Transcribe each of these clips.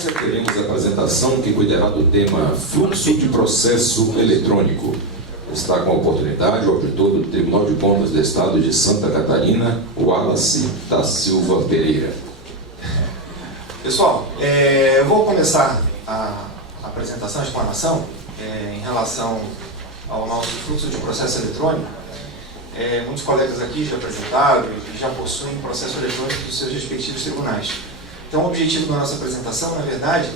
sequência, teremos a apresentação que cuidará do tema Fluxo de Processo Eletrônico. Está com a oportunidade o auditor do Tribunal de Contas do Estado de Santa Catarina, Wallace da Silva Pereira. Pessoal, eu vou começar a apresentação, a explanação em relação ao nosso fluxo de processo eletrônico. Muitos colegas aqui já apresentaram e já possuem processo eletrônico dos seus respectivos tribunais. Então, o objetivo da nossa apresentação, na verdade,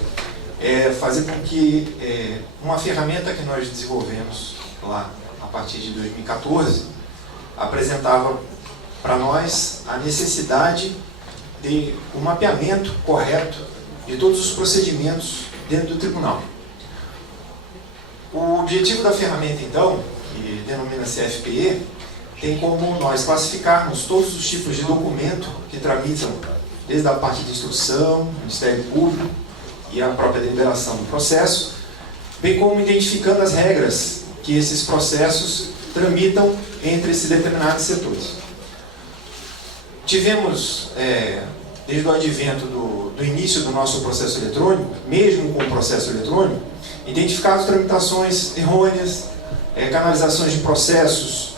é fazer com que uma ferramenta que nós desenvolvemos lá a partir de 2014 apresentava para nós a necessidade de um mapeamento correto de todos os procedimentos dentro do tribunal. O objetivo da ferramenta, então, que denomina-se FPE, tem como nós classificarmos todos os tipos de documento que tramitam, desde a parte de instrução, Ministério Público e a própria deliberação do processo, bem como identificando as regras que esses processos tramitam entre esses determinados setores. Tivemos, desde o advento do início do nosso processo eletrônico, mesmo com o processo eletrônico, identificadas tramitações errôneas, canalizações de processos,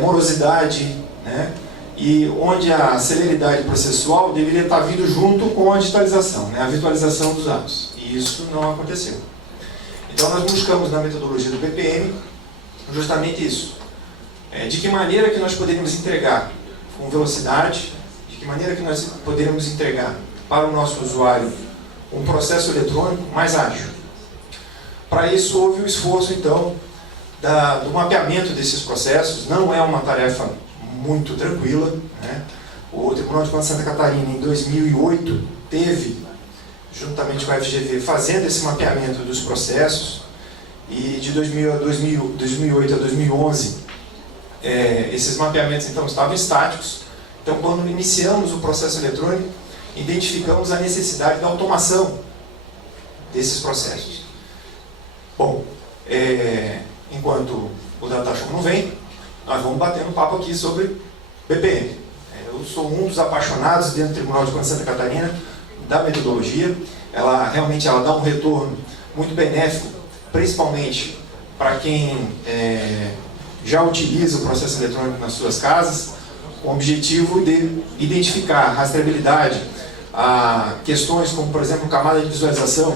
morosidade, né? E onde a celeridade processual deveria estar vindo junto com a digitalização, né? A virtualização dos atos. E isso não aconteceu. Então nós buscamos na metodologia do BPM justamente isso. De que maneira que nós poderíamos entregar com velocidade, de que maneira que nós poderíamos entregar para o nosso usuário um processo eletrônico mais ágil. Para isso houve o esforço, então, do mapeamento desses processos. Não é uma tarefa muito tranquila, né? O Tribunal de Contas de Santa Catarina, em 2008, teve, juntamente com a FGV, fazendo esse mapeamento dos processos, e de 2008 a 2011, esses mapeamentos, então, estavam estáticos. Então, quando iniciamos o processo eletrônico, identificamos a necessidade da automação desses processos. Bom, enquanto o DataShow não vem, nós vamos bater um papo aqui sobre BPM. Eu sou um dos apaixonados dentro do Tribunal de Contas de Santa Catarina da metodologia. Ela realmente dá um retorno muito benéfico, principalmente para quem já utiliza o processo eletrônico nas suas casas, com o objetivo de identificar rastreabilidade, questões como, por exemplo, camada de visualização.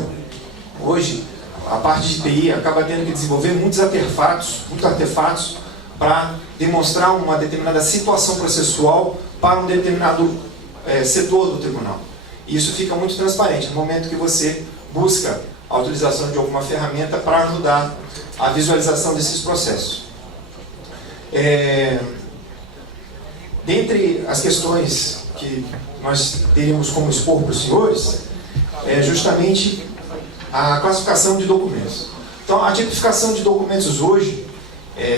Hoje, a parte de TI acaba tendo que desenvolver muitos artefatos para demonstrar uma determinada situação processual para um determinado setor do tribunal. E isso fica muito transparente no momento que você busca a utilização de alguma ferramenta para ajudar a visualização desses processos. Dentre as questões que nós teríamos como expor para os senhores, é justamente a classificação de documentos. Então, a tipificação de documentos hoje,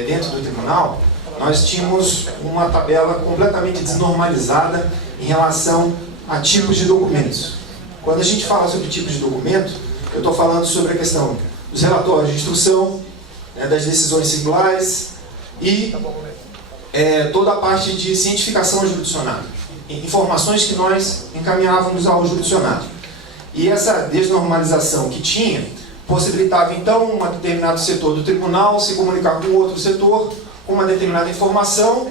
dentro do tribunal, nós tínhamos uma tabela completamente desnormalizada em relação a tipos de documentos. Quando a gente fala sobre tipos de documento, eu estou falando sobre a questão dos relatórios de instrução, né, das decisões singulares e toda a parte de cientificação jurisdicionada. Informações que nós encaminhávamos ao jurisdicionado. E essa desnormalização que tinha possibilitava, então, um determinado setor do tribunal se comunicar com outro setor com uma determinada informação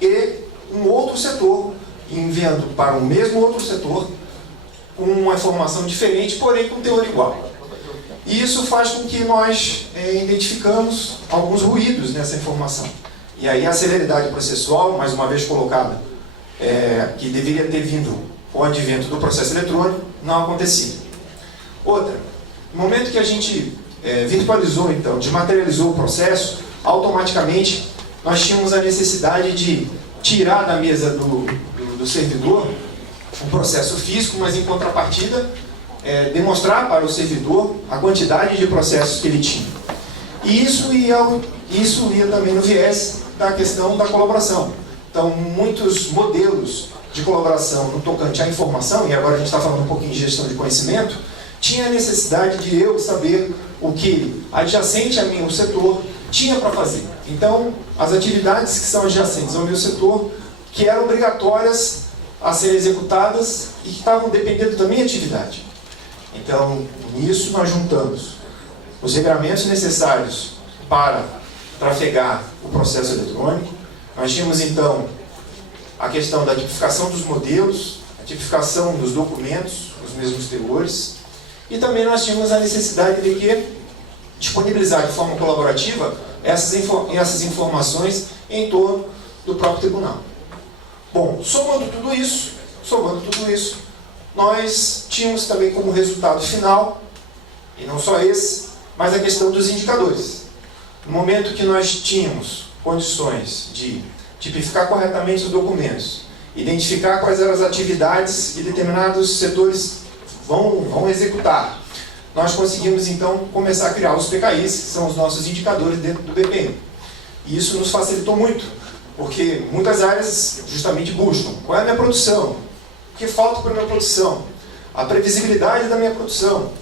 e um outro setor enviando para o mesmo outro setor com uma informação diferente, porém com teor igual. E isso faz com que nós identificamos alguns ruídos nessa informação. E aí a celeridade processual, mais uma vez colocada, que deveria ter vindo com o advento do processo eletrônico, não acontecia. Outra, no momento que a gente virtualizou, então, desmaterializou o processo, automaticamente nós tínhamos a necessidade de tirar da mesa do servidor um processo físico, mas em contrapartida demonstrar para o servidor a quantidade de processos que ele tinha. E isso ia também no viés da questão da colaboração. Então, muitos modelos de colaboração no tocante à informação, e agora a gente está falando um pouquinho de gestão de conhecimento, tinha a necessidade de eu saber o que adjacente a mim, o setor, tinha para fazer. Então, as atividades que são adjacentes ao meu setor, que eram obrigatórias a serem executadas e que estavam dependendo da minha atividade. Então, nisso nós juntamos os regramentos necessários para trafegar o processo eletrônico. Nós tínhamos, então, a questão da tipificação dos modelos, a tipificação dos documentos, os mesmos teores, e também nós tínhamos a necessidade de disponibilizar de forma colaborativa essas informações em torno do próprio tribunal. Bom, somando tudo isso, nós tínhamos também como resultado final, e não só esse, mas a questão dos indicadores. No momento que nós tínhamos condições de tipificar corretamente os documentos, identificar quais eram as atividades que determinados setores vão executar, nós conseguimos então começar a criar os PKIs, que são os nossos indicadores dentro do BPM. E isso nos facilitou muito, porque muitas áreas justamente buscam qual é a minha produção, o que falta para a minha produção, a previsibilidade da minha produção.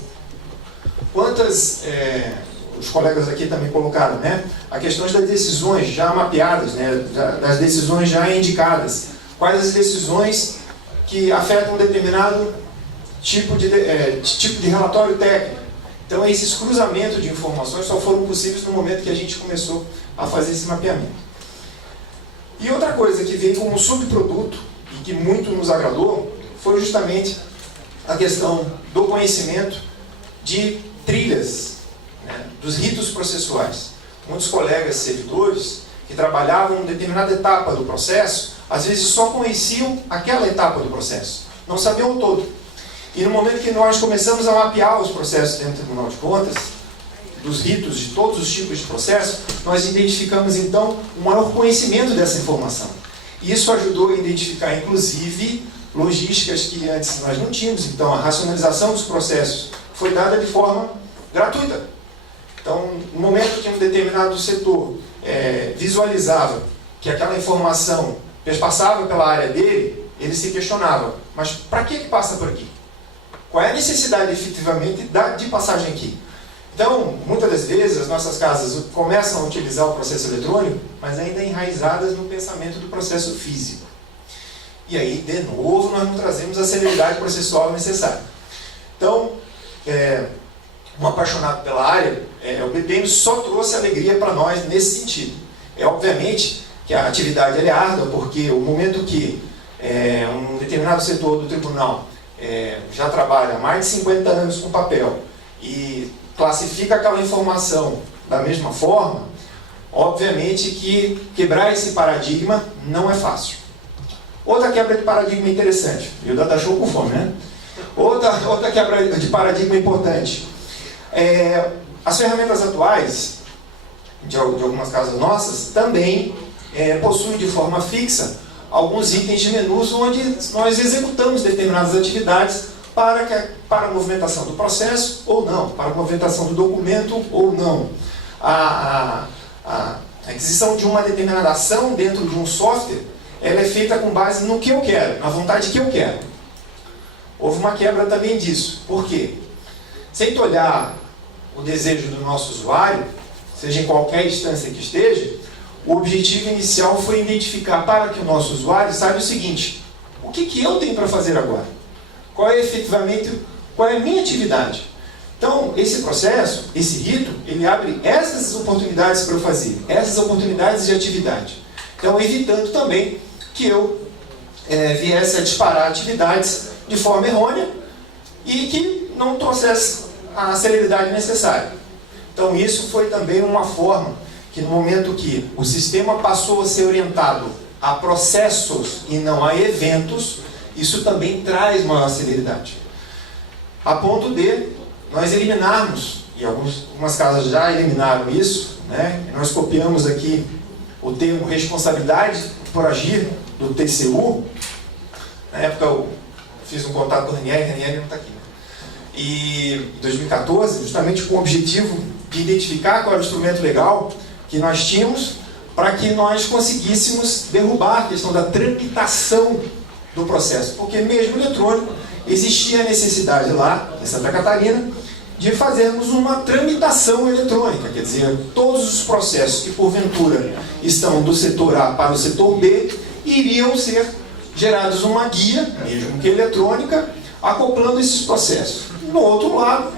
Quantas, os colegas aqui também colocaram, né? A questão das decisões já mapeadas, né? Das decisões já indicadas. Quais as decisões que afetam um determinado tipo de relatório técnico. Então, esses cruzamentos de informações só foram possíveis no momento que a gente começou a fazer esse mapeamento. E outra coisa que veio como subproduto, e que muito nos agradou, foi justamente a questão do conhecimento de trilhas, né, dos ritos processuais. Muitos colegas servidores que trabalhavam em determinada etapa do processo, às vezes só conheciam aquela etapa do processo, não sabiam o todo. E no momento que nós começamos a mapear os processos dentro do Tribunal de Contas, dos ritos de todos os tipos de processo, nós identificamos então um maior conhecimento dessa informação. E isso ajudou a identificar, inclusive, logísticas que antes nós não tínhamos. Então, a racionalização dos processos foi dada de forma gratuita. Então, no momento que um determinado setor visualizava que aquela informação passava pela área dele, ele se questionava, mas para que passa por aqui? Qual é a necessidade efetivamente de passagem aqui? Então, muitas das vezes, as nossas casas começam a utilizar o processo eletrônico, mas ainda enraizadas no pensamento do processo físico. E aí, de novo, nós não trazemos a celeridade processual necessária. Então, um apaixonado pela área, o BPM só trouxe alegria para nós nesse sentido. Obviamente que a atividade é árdua, porque o momento que um determinado setor do tribunal já trabalha há mais de 50 anos com papel e classifica aquela informação da mesma forma, obviamente que quebrar esse paradigma não é fácil. Outra quebra de paradigma interessante, e o Data Show com fome, né? Outra quebra de paradigma importante. As ferramentas atuais, de algumas casas nossas, também possuem de forma fixa alguns itens de menus onde nós executamos determinadas atividades para a movimentação do processo ou não, para a movimentação do documento ou não. A aquisição de uma determinada ação dentro de um software, ela é feita com base no que eu quero, na vontade que eu quero. Houve uma quebra também disso. Por quê? Sem olhar o desejo do nosso usuário, seja em qualquer instância que esteja, o objetivo inicial foi identificar para que o nosso usuário saiba o seguinte: o que eu tenho para fazer agora? Qual é a minha atividade? Então, esse processo, esse rito, ele abre essas oportunidades para eu fazer, essas oportunidades de atividade. Então, evitando também que eu viesse a disparar atividades de forma errônea e que não trouxesse a celeridade necessária. Então, isso foi também uma forma que, no momento que o sistema passou a ser orientado a processos e não a eventos, isso também traz maior celeridade. A ponto de nós eliminarmos, e algumas casas já eliminaram isso, né? Nós copiamos aqui o termo responsabilidade por agir do TCU. Na época eu fiz um contato com o Ranieri não está aqui, né? E em 2014, justamente com o objetivo de identificar qual era o instrumento legal que nós tínhamos para que nós conseguíssemos derrubar a questão da tramitação do processo. Porque mesmo eletrônico, existia a necessidade lá, em Santa Catarina, de fazermos uma tramitação eletrônica. Quer dizer, todos os processos que porventura estão do setor A para o setor B, iriam ser gerados uma guia, mesmo que eletrônica, acoplando esses processos. no outro lado,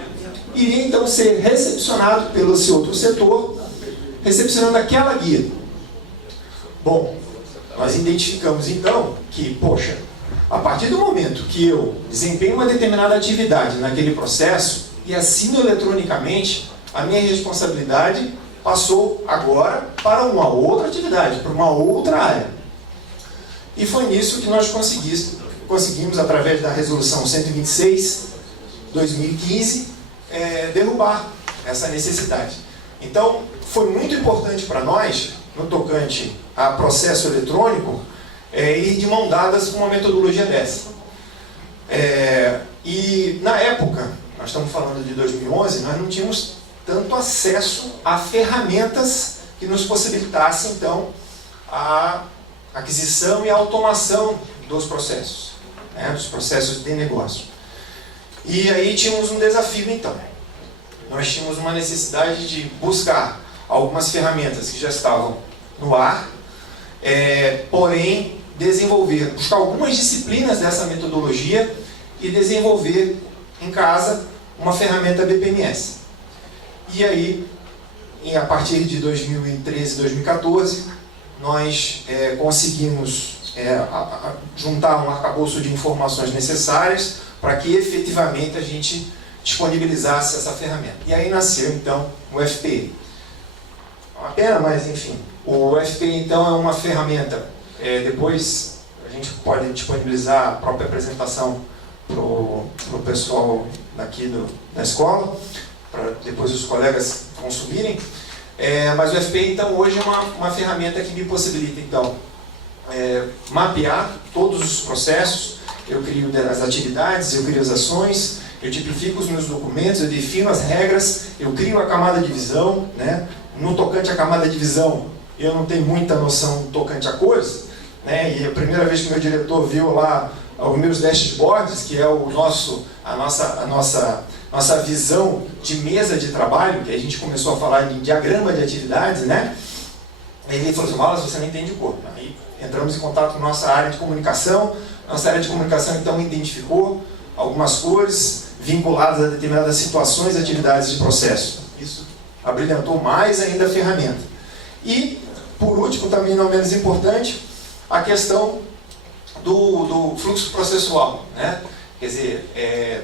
iria então ser recepcionado pelo esse outro setor, recepcionando aquela guia. Bom, nós identificamos então que, poxa, a partir do momento que eu desempenho uma determinada atividade naquele processo e assino eletronicamente, a minha responsabilidade passou agora para uma outra atividade, para uma outra área. E foi nisso que nós conseguimos através da resolução 126/2015, derrubar essa necessidade. Então, foi muito importante para nós, no tocante a processo eletrônico, ir de mão dadas com uma metodologia dessa. E na época, nós estamos falando de 2011, nós não tínhamos tanto acesso a ferramentas que nos possibilitassem, então, a aquisição e a automação dos processos de negócio. E aí tínhamos um desafio, então. Nós tínhamos uma necessidade de buscar algumas ferramentas que já estavam no ar, porém, buscar algumas disciplinas dessa metodologia e desenvolver em casa uma ferramenta BPMS. E aí, a partir de 2013, 2014, nós conseguimos juntar um arcabouço de informações necessárias para que efetivamente a gente disponibilizasse essa ferramenta. E aí nasceu então o FPI. Uma pena, mas enfim. O FPI então é uma ferramenta, depois a gente pode disponibilizar a própria apresentação para o pessoal daqui da escola, para depois os colegas consumirem. Mas o FPI então hoje é uma ferramenta que me possibilita então mapear todos os processos. Eu crio as atividades, eu crio as ações, eu tipifico os meus documentos, eu defino as regras, eu crio a camada de visão, né? No tocante à camada de visão, eu não tenho muita noção tocante a coisa, né? E a primeira vez que meu diretor viu lá os meus dashboards, que é a nossa visão de mesa de trabalho, que a gente começou a falar em diagrama de atividades, né? Ele falou assim: Wallace, você não entende cor. Aí entramos em contato com a nossa área de comunicação. Nossa área de comunicação então identificou algumas cores vinculadas a determinadas situações e atividades de processo. Isso abrilhantou mais ainda a ferramenta. E, por último, também não menos importante, a questão do fluxo processual, né? Quer dizer,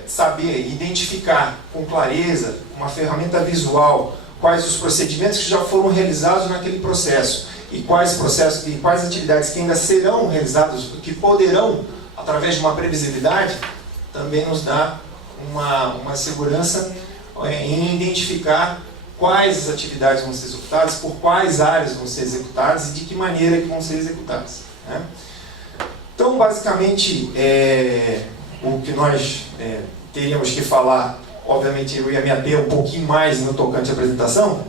saber identificar com clareza, uma ferramenta visual, quais os procedimentos que já foram realizados naquele processo e quais processos e quais atividades que ainda serão realizadas, que poderão, através de uma previsibilidade, também nos dá uma segurança em identificar quais as atividades vão ser executadas, por quais áreas vão ser executadas e de que maneira que vão ser executadas, né? Então, basicamente, o que nós teríamos que falar, obviamente eu ia me ater um pouquinho mais no tocante à apresentação.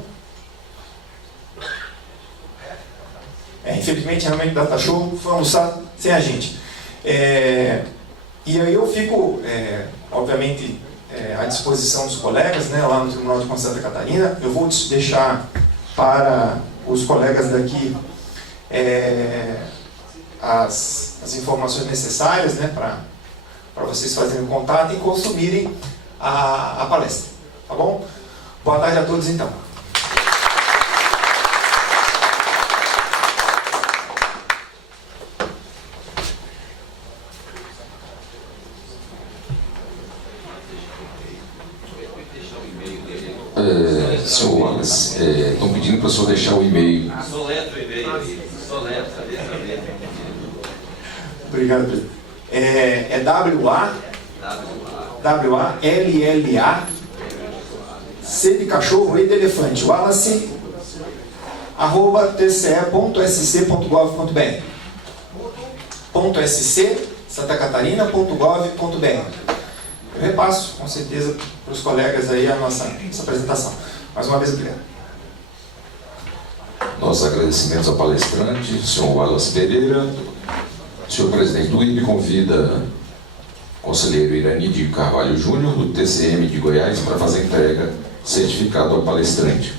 Infelizmente, realmente, o Data Show foi almoçar sem a gente. E aí eu fico, obviamente, à disposição dos colegas, né, lá no Tribunal de Contas de Santa Catarina. Eu vou deixar para os colegas daqui as informações necessárias, né, para vocês fazerem contato e consumirem a palestra. Tá bom? Boa tarde a todos, então. Senhor Wallace, estão pedindo para o senhor deixar o e-mail. Soletra o e-mail. Soletra, Obrigado, presidente. WALLA C de cachorro e de elefante, Wallace @tce.sc.gov.br .sc santacatarina.gov.br. Eu repasso, com certeza, para os colegas aí essa apresentação. Mais uma vez, obrigado. Nossos agradecimentos ao palestrante, senhor Wallace Pereira. Senhor presidente do INPE convida o conselheiro Irani de Carvalho Júnior, do TCM de Goiás, para fazer entrega do certificado ao palestrante.